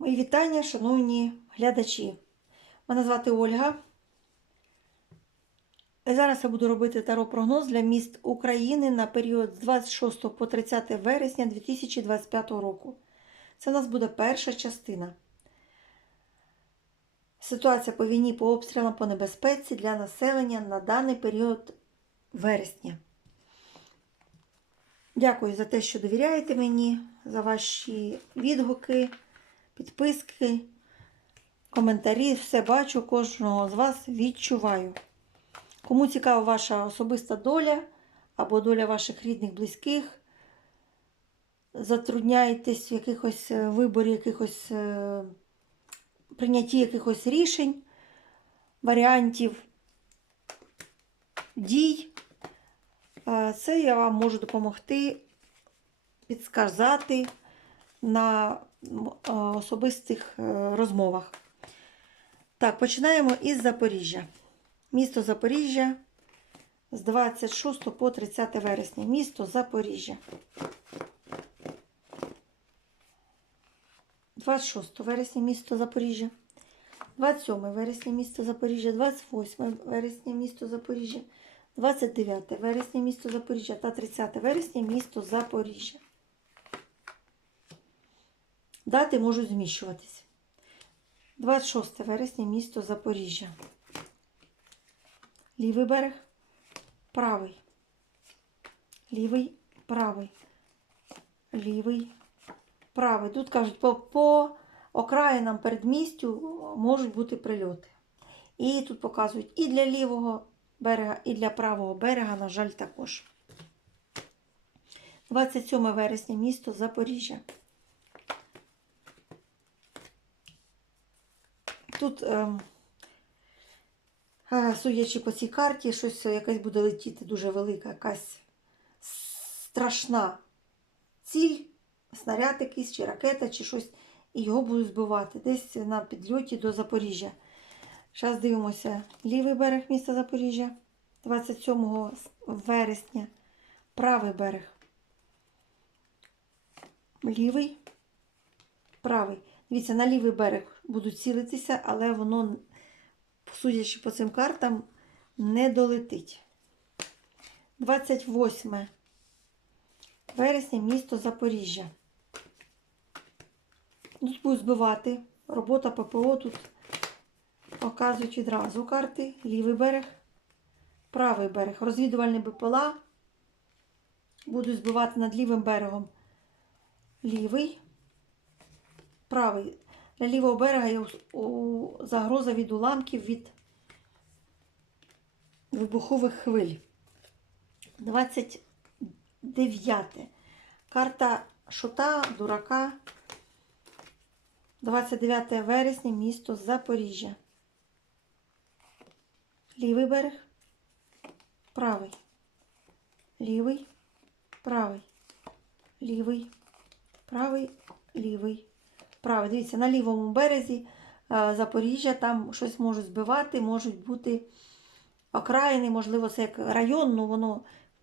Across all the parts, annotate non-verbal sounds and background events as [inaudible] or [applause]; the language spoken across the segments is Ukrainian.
Мої вітання, шановні глядачі. Мене звати Ольга. І зараз я буду робити таро-прогноз для міст України на період з 26 по 30 вересня 2025 року. Це у нас буде перша частина. Ситуація по війні, по обстрілам, по небезпеці для населення на даний період вересня. Дякую за те, що довіряєте мені, за ваші відгуки, підписки, коментарі. Все бачу, кожного з вас відчуваю. Кому цікава ваша особиста доля або доля ваших рідних, близьких, затрудняєтесь в якихось е, виборі, якихось е, прийнятті якихось рішень, варіантів дій. Е, Це я вам можу допомогти підсказати на особистих е, розмовах. Так, починаємо із Запоріжжя. Місто Запоріжжя з 26 по 30 вересня. Місто Запоріжжя. 26 вересня місто Запоріжжя. 27 вересня місто Запоріжжя, 28 вересня місто Запоріжжя, 29 вересня місто Запоріжжя та 30 вересня місто Запоріжжя. Дати можуть зміщуватись. 26 вересня місто Запоріжжя. Лівий берег, правий. Лівий, правий. Лівий, правий. Тут кажуть, по, по окраїнам передмістю можуть бути прильоти. І тут показують і для лівого берега, і для правого берега, на жаль, також. 27 вересня місто Запоріжжя. Тут, ем, е, судячи по цій карті, щось якась буде летіти дуже велика, якась страшна ціль, снаряд якийсь, чи ракета, чи щось, і його будуть збивати десь на підльоті до Запоріжжя. Зараз дивимося лівий берег міста Запоріжжя, 27 вересня, правий берег. Лівий, правий. Дивіться, на лівий берег будуть цілитися, але воно, судячи по цим картам, не долетить. 28 вересня, місто Запоріжжя. Тут будуть збивати. Робота ППО тут показують відразу карти. Лівий берег, правий берег. Розвідувальні БПЛА будуть збивати над лівим берегом. Лівий, правий. Для лівого берега є загроза від уламків від вибухових хвиль. 29. Карта шута, дурака. 29 вересня, місто Запоріжжя. Лівий берег, правий. Лівий, правий. Лівий, правий, лівий, правий. Дивіться, на лівому березі е, Запоріжжя там щось можуть збивати, можуть бути окраїни, можливо, це як район, ну воно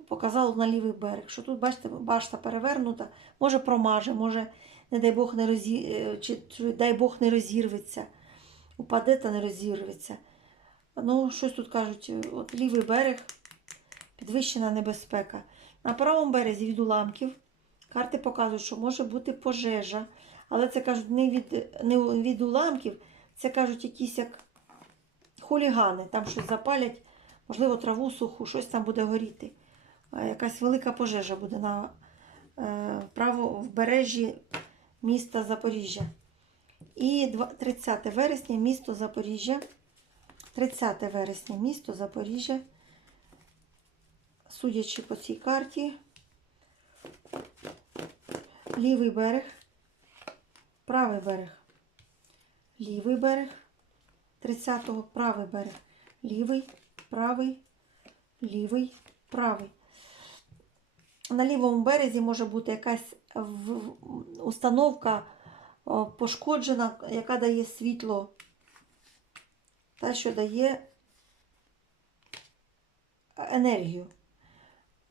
показало на лівий берег. Що тут, бачите, башта перевернута, може промаже, може, не дай Бог не розі... е, чи, чи дай Бог не розірветься. Упаде та не розірветься. Ну, щось тут кажуть, от лівий берег, підвищена небезпека. На правому березі від уламків карти показують, що може бути пожежа. Але це кажуть не від, не від уламків, це кажуть якісь як хулігани, там щось запалять, можливо, траву суху, щось там буде горіти. Е, Якась велика пожежа буде на е, правобережжі міста Запоріжжя. І 30 вересня місто Запоріжжя. 30 вересня місто Запоріжжя. Судячи по цій карті, лівий берег, правий берег, лівий берег, 30-го правий берег, лівий, правий, лівий, правий. На лівому березі може бути якась установка пошкоджена, яка дає світло, та, що дає енергію.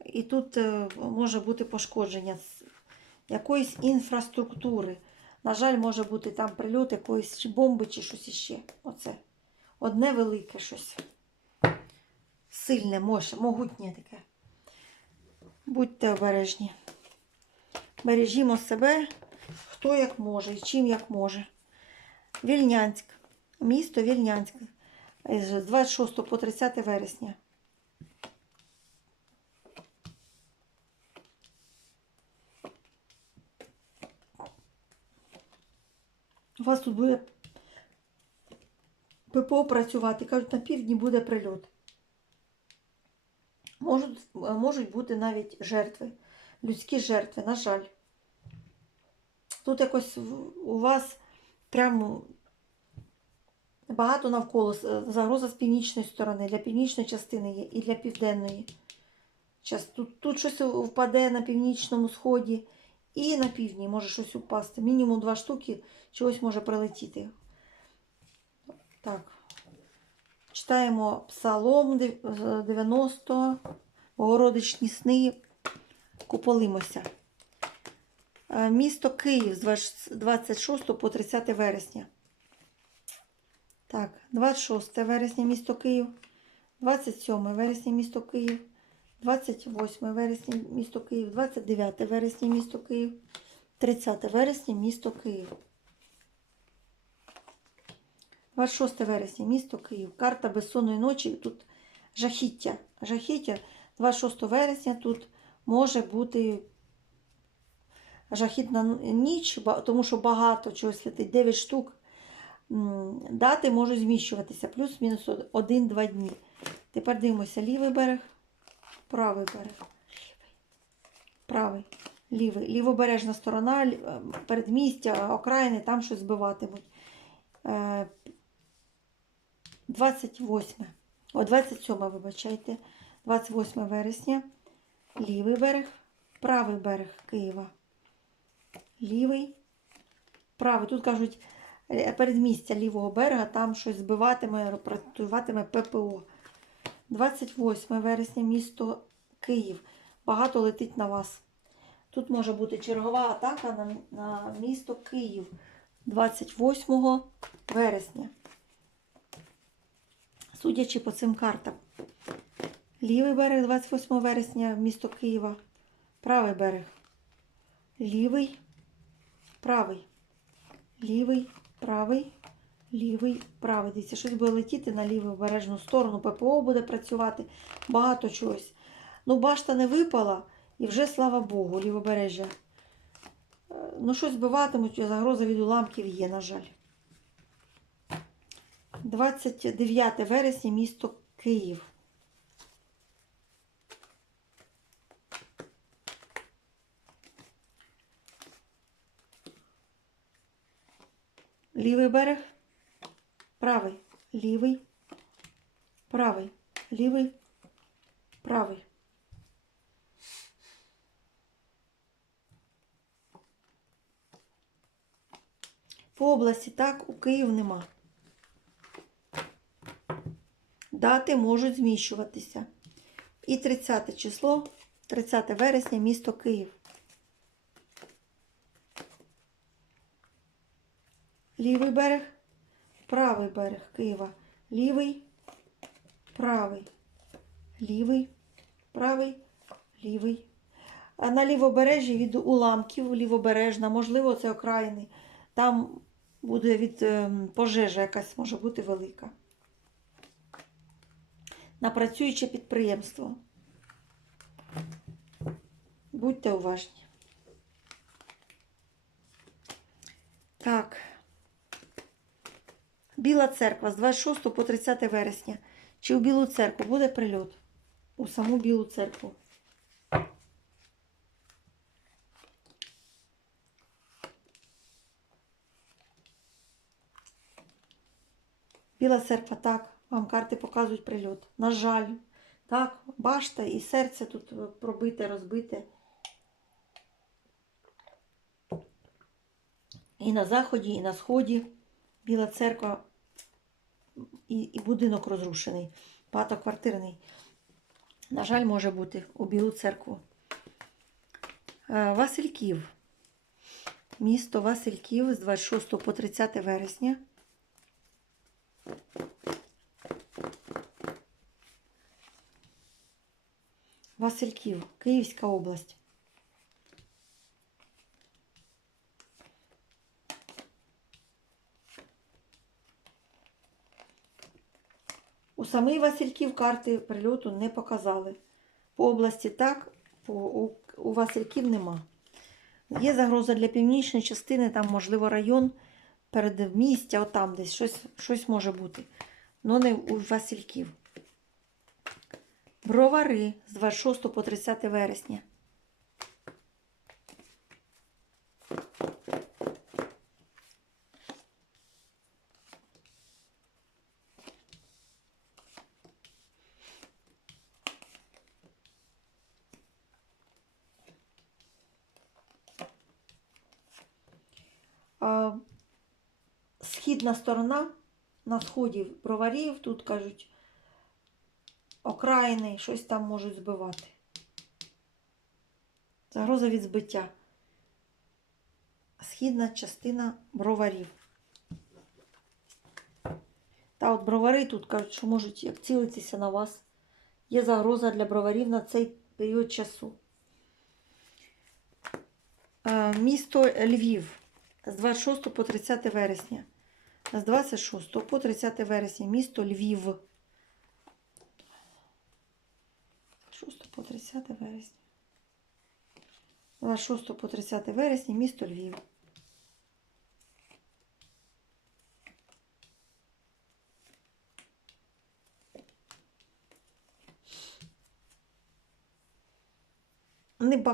І тут е, може бути пошкодження якоїсь інфраструктури. На жаль, може бути там прильот якоїсь чи бомби, чи щось іще. Оце. Одне велике щось. Сильне, мощ, могутнє таке. Будьте обережні. Бережімо себе, хто як може і чим як може. Вільнянськ. Місто Вільнянськ. З 26 по 30 вересня. У вас тут буде ППО працювати. Кажуть, на півдні буде прильот. Можуть, можуть бути навіть жертви, людські жертви, на жаль. Тут якось у вас прямо багато навколо загроза з північної сторони. Для північної частини є і для південної. Тут, тут щось впаде на північному сході і на півдні може щось упасти. Мінімум два штуки чогось може прилетіти. Так. Читаємо Псалом 90, Богородичні сни, куполимося. Е, Місто Київ з 26 по 30 вересня. Так, 26 вересня місто Київ, 27 вересня місто Київ, 28 вересня місто Київ, 29 вересня місто Київ, 30 вересня місто Київ. 26 вересня, місто Київ. Карта безсонної ночі. Тут жахіття. Жахіття. 26 вересня тут може бути жахітна ніч, тому що багато чогось летить. 9 штук. Дати можуть зміщуватися. Плюс-мінус 1-2 дні. Тепер дивимося лівий берег, правий берег. Правий. Лівий. Лівобережна сторона, е, передмістя, окраїни, там щось збиватимуть. Е, 28. О, 27, вибачайте. 28 вересня. Лівий берег, правий берег Києва. Лівий, правий. Тут кажуть, е, передмістя лівого берега, там щось збиватиме, працюватиме ППО. 28 вересня, місто Київ. Багато летить на вас. Тут може бути чергова атака на, на місто Київ 28 вересня. Судячи по цим картам. Лівий берег 28 вересня, місто Києва. Правий берег. Лівий, правий. Лівий, правий, лівий, правий. Дивіться, щось буде летіти на ліву обережну сторону. ППО буде працювати. Багато чогось. Ну, башта не випала, і вже, слава Богу, лівобережжя. Е, Ну, щось збиватимуть, загроза від уламків є, на жаль. 29 вересня, місто Київ. Лівий берег, правий, лівий, правий, лівий, правий. По області так, у Київ нема. Дати можуть зміщуватися. І 30 число, 30 вересня, місто Київ. Лівий берег, правий берег Києва. Лівий, правий, лівий, правий, лівий. На лівобережжі від уламків, лівобережна, можливо, це окраїни. Там буде від ем, пожежа якась може бути велика. На працююче підприємство. Будьте уважні. Так. Біла церква з 26 по 30 вересня. Чи у Білу церкву буде прильот? У саму Білу церкву. Біла церква, так, вам карти показують прильот. На жаль, так, башта і серце тут пробите, розбите. І на заході, і на сході. Біла церква і, і будинок розрушений, багатоквартирний. На жаль, може бути у Білу церкву. Е, Васильків. Місто Васильків з 26 по 30 вересня. Васильків, Київська область. Самий Васильків карти прильоту не показали. По області так, по, у, у Васильків нема. Є загроза для північної частини, там, можливо, район передмістя, отам десь щось, щось може бути. Но не у Васильків. Бровари з 26 по 30 вересня. Східна сторона на сході броварів, тут кажуть, окраїни, щось там можуть збивати. Загроза від збиття. Східна частина броварів. Та от бровари тут кажуть, що можуть як цілитися на вас. Є загроза для броварів на цей період часу. Е, Місто Львів з 26 по 30 вересня. З 26 по 30 вересня місто Львів. 6 по 30 вересня. 26 по 30 вересня місто Львів.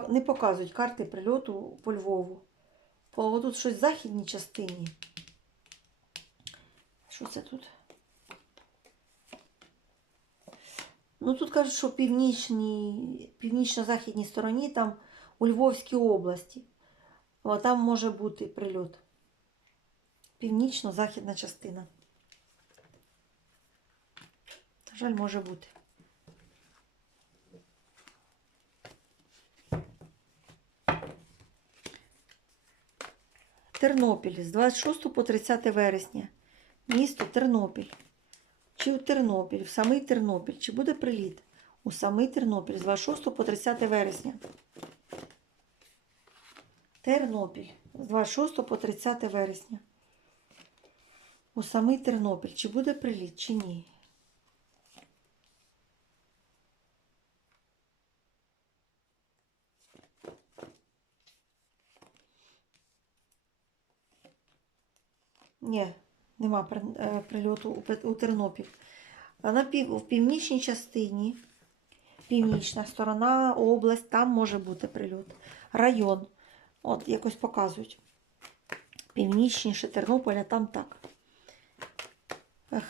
Не показують карти прильоту по Львову. По тут щось в західній частині. Що це тут? Ну тут кажуть, що північно-західній стороні, там у Львовській області. О, там може бути прильот. Північно-західна частина. На жаль, може бути. Тернопіль з 26 по 30 вересня. Місто Тернопіль. Чи у Тернопіль, в самий Тернопіль, чи буде приліт у самий Тернопіль з 26 по 30 вересня. Тернопіль з 26 по 30 вересня. У самий Тернопіль. Чи буде приліт, чи ні? Ні, нема е, прильоту у, Тернопіль. На пів, в північній частині, північна сторона, область, там може бути прильот. Район. От, якось показують. Північніше Тернополя, там так.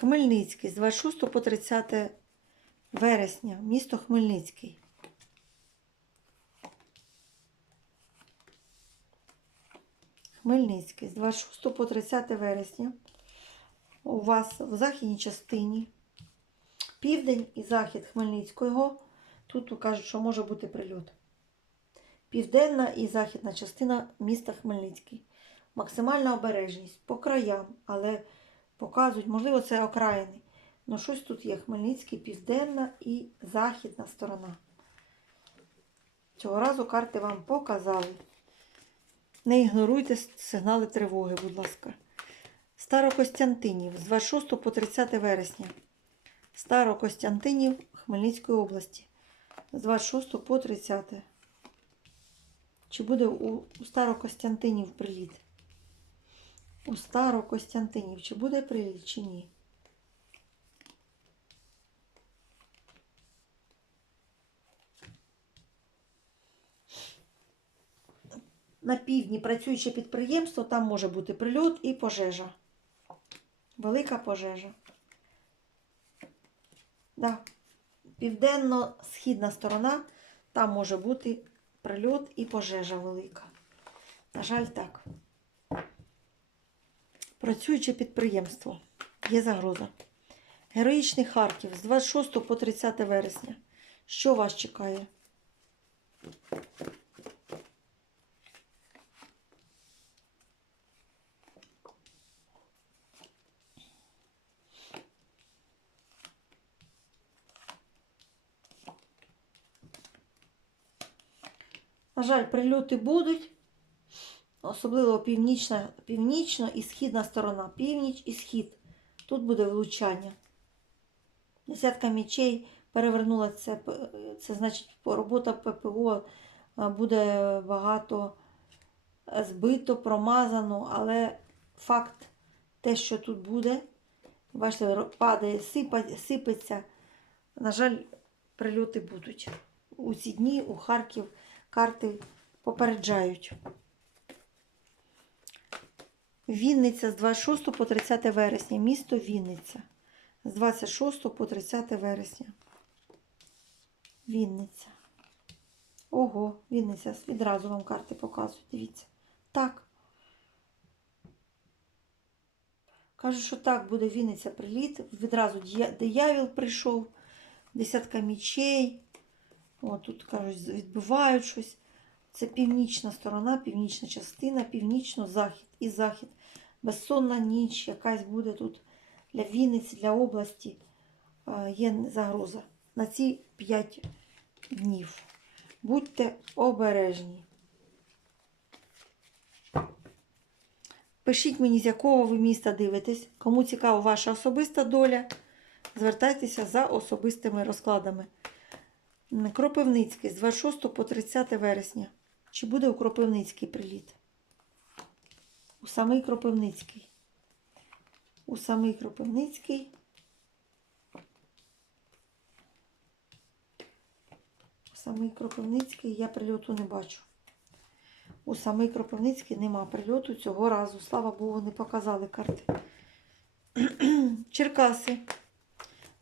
Хмельницький з 26 по 30 вересня. Місто Хмельницький. Хмельницький з 26 по 30 вересня. У вас в західній частині південь і захід Хмельницького. Тут кажуть, що може бути прильот. Південна і західна частина міста Хмельницький. Максимальна обережність по краям, але показують, можливо, це окраїни. Ну, щось тут є. Хмельницький, південна і західна сторона. Цього разу карти вам показали. Не ігноруйте сигнали тривоги, будь ласка. Старокостянтинів з 26 по 30 вересня. Старокостянтинів Хмельницької області. З 26 по 30. Чи буде у, Старокостянтинів приліт? У Старокостянтинів чи буде приліт, чи ні? На півдні працююче підприємство, там може бути прильот і пожежа. Велика пожежа. Да. Південно-східна сторона, там може бути прильот і пожежа велика. На жаль, так. Працююче підприємство. Є загроза. Героїчний Харків з 26 по 30 вересня. Що вас чекає? На жаль, прильоти будуть. Особливо північна, північна і східна сторона. Північ і схід. Тут буде влучання. Десятка мічей перевернула це. Це значить робота ППО буде багато е, збито, промазано, але факт те, що тут буде, бачите, падає, сипеться. На жаль, прильоти будуть. У ці дні у Харків карти попереджають. Вінниця з 26 по 30 вересня. Місто Вінниця. З 26 по 30 вересня. Вінниця. Ого, Вінниця. Відразу вам карти показують. Дивіться. Так. Кажуть, що так буде Вінниця приліт. Відразу диявіл прийшов. Десятка мічей. О, тут кажуть, відбивають щось. Це північна сторона, північна частина, північно-захід і захід. Безсонна ніч якась буде тут для Вінниці, для області. Е, Є загроза на ці 5 днів. Будьте обережні. Пишіть мені, з якого ви міста дивитесь. Кому цікава ваша особиста доля, звертайтеся за особистими розкладами. Кропивницький з 26 по 30 вересня. Чи буде у Кропивницький приліт? У самий Кропивницький. У самий Кропивницький. У самий Кропивницький я прильоту не бачу. У самий Кропивницький нема прильоту цього разу. Слава Богу, не показали карти. [clears throat] Черкаси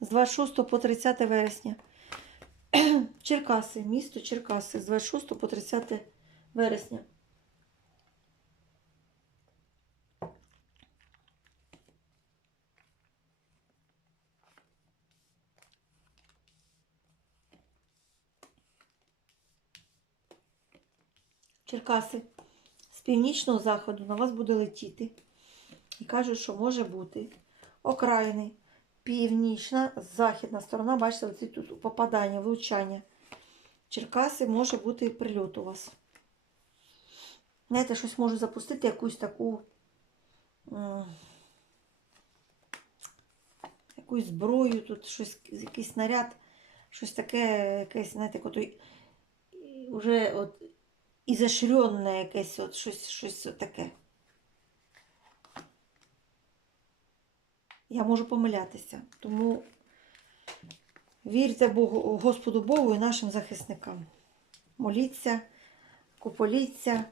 з 26 по 30 вересня. [clears throat] Черкаси, місто Черкаси з 26 по 30 вересня. Черкаси з північного заходу на вас буде летіти. І кажуть, що може бути окраїни, північна, західна сторона, бачите, оці тут попадання, влучання. Черкаси може бути прильот у вас. Знаєте, щось може запустити якусь таку якусь зброю, тут щось, якийсь снаряд, щось таке, якесь, знаєте, котрий вже от ізошренне якесь, от щось, щось от таке. Я можу помилятися. Тому вірте Богу, Господу Богу і нашим захисникам. Моліться, куполіться,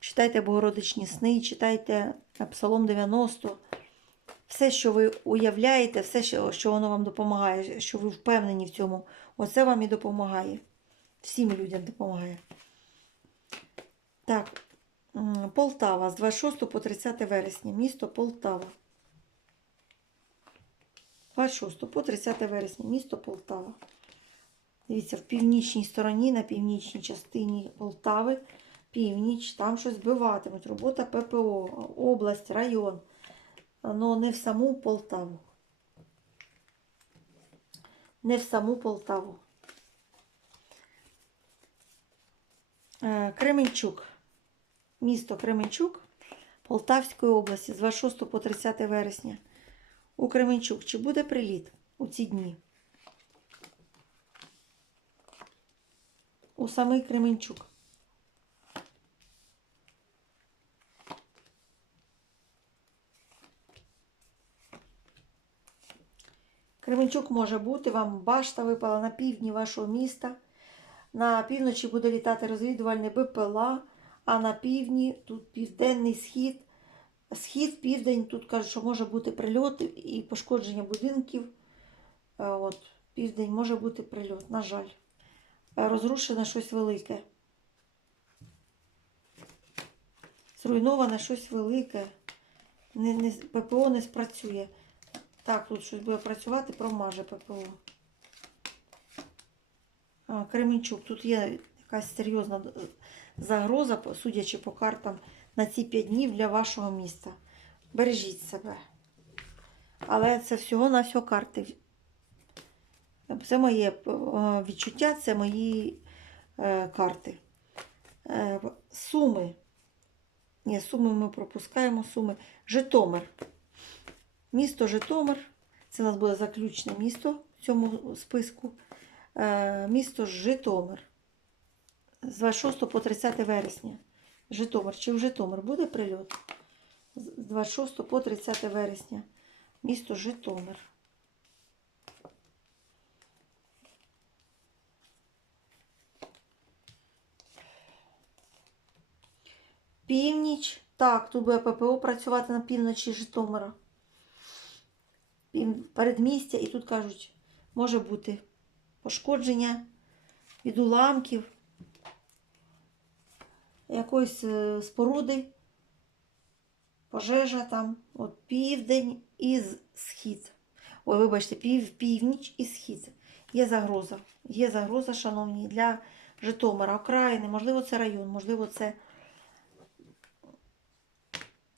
читайте Богородичні сни, читайте Псалом 90. Все, що ви уявляєте, все, що, воно вам допомагає, що ви впевнені в цьому, оце вам і допомагає. Всім людям допомагає. Так, Полтава з 26 по 30 вересня. Місто Полтава. 26 по 30 вересня. Місто Полтава. Дивіться, в північній стороні, на північній частині Полтави, північ, там щось збиватимуть. Робота ППО, область, район. Но не в саму Полтаву. Не в саму Полтаву. Е, Кременчук. Місто Кременчук Полтавської області з 26 по 30 вересня. У Кременчук. Чи буде приліт у ці дні? У самий Кременчук. Кременчук може бути, вам башта випала на півдні вашого міста. На півночі буде літати розвідувальний БПЛА, а на півдні тут південний схід. Схід, південь, тут кажуть, що може бути прильот і пошкодження будинків. Е, От, південь може бути прильот, на жаль. Е, Розрушене щось велике. Зруйноване щось велике. Не, не, ППО не спрацює. Так, тут щось буде працювати, промаже ППО. А, Кременчук, тут є якась серйозна загроза, судячи по картам, на ці 5 днів для вашого міста. Бережіть себе. Але це всього на всього карти. Це моє е, відчуття, це мої е, карти. Е, Суми. Ні, суми ми пропускаємо. Суми. Житомир. Місто Житомир. Це у нас буде заключне місто в цьому списку. Місто Житомир. З 26 по 30 вересня. Житомир. Чи в Житомир буде прильот? З 26 по 30 вересня. Місто Житомир. Північ. Так, тут буде ППО працювати на півночі Житомира. Передмістя, і тут кажуть, може бути пошкодження від уламків, якоїсь е, споруди, пожежа там, от південь і схід. Ой, вибачте, пів, північ і схід. Є загроза. Є загроза, шановні, для Житомира, окраїни, можливо, це район, можливо, це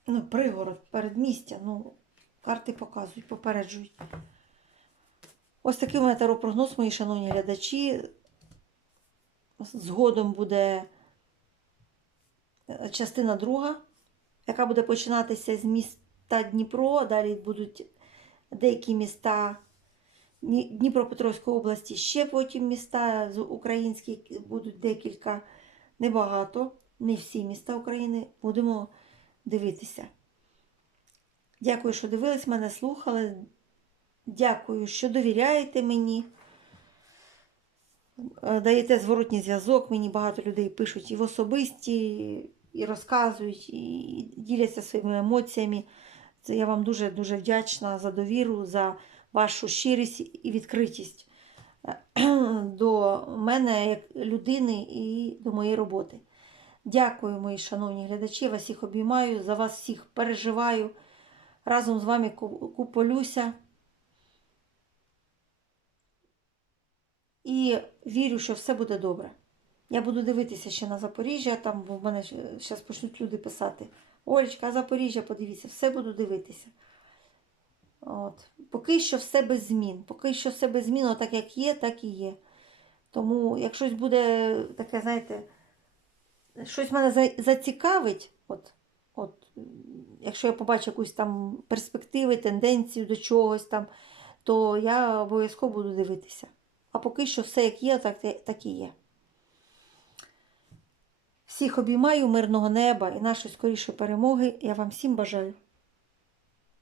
ну, пригород, передмістя. Ну, карти показують, попереджують. Ось такий у мене теропрогноз, мої шановні глядачі. Згодом буде частина друга, яка буде починатися з міста Дніпро. Далі будуть деякі міста Дніпропетровської області, ще потім міста українські будуть декілька, небагато, не всі міста України. Будемо дивитися. Дякую, що дивились мене, слухали. Дякую, що довіряєте мені. Е, Даєте зворотній зв'язок. Мені багато людей пишуть і в особисті, і розказують, і діляться своїми емоціями. Це я вам дуже-дуже вдячна за довіру, за вашу щирість і відкритість е, до мене як людини і до моєї роботи. Дякую, мої шановні глядачі. Вас всіх обіймаю, за вас всіх переживаю. Разом з вами куполюся. І вірю, що все буде добре. Я буду дивитися ще на Запоріжжя, там в мене зараз почнуть люди писати. Олечка, Запоріжжя, подивіться, все буду дивитися. От. Поки що все без змін. Поки що все без змін, так як є, так і є. Тому, як щось буде таке, знаєте, щось мене зацікавить, от, от, якщо я побачу якусь там перспективи, тенденцію до чогось там, то я обов'язково буду дивитися. А поки що все як є, так, так і є. Всіх обіймаю, мирного неба і нашої скорішої перемоги. Я вам всім бажаю.